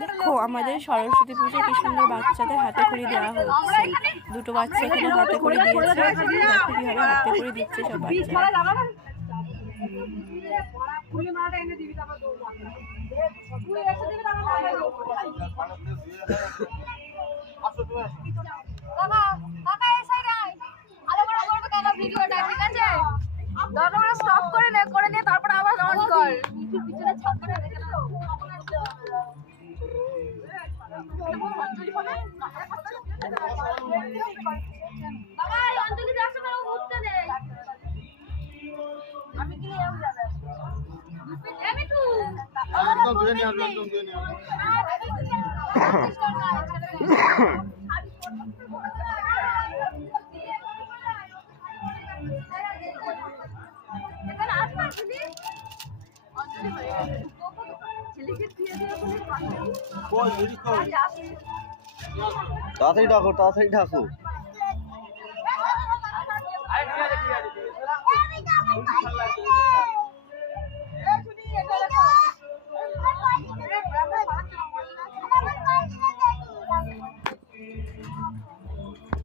দেখো আমাদের সরস্বতী পুজো কি সুন্দর বাচ্চাদের হাতে খড়ি দেওয়া হচ্ছে। দুটো বাচ্চা এখানে হাতে খড়ি দিয়েছে। দেখো কিভাবে হাতে খড়ি দিচ্ছে সব বাচ্চারা। স্টপ করে নিয়ে তারপর আবার অন কর। তাড়াতাড়ি ডাকো, তাড়াতাড়ি ডাকো।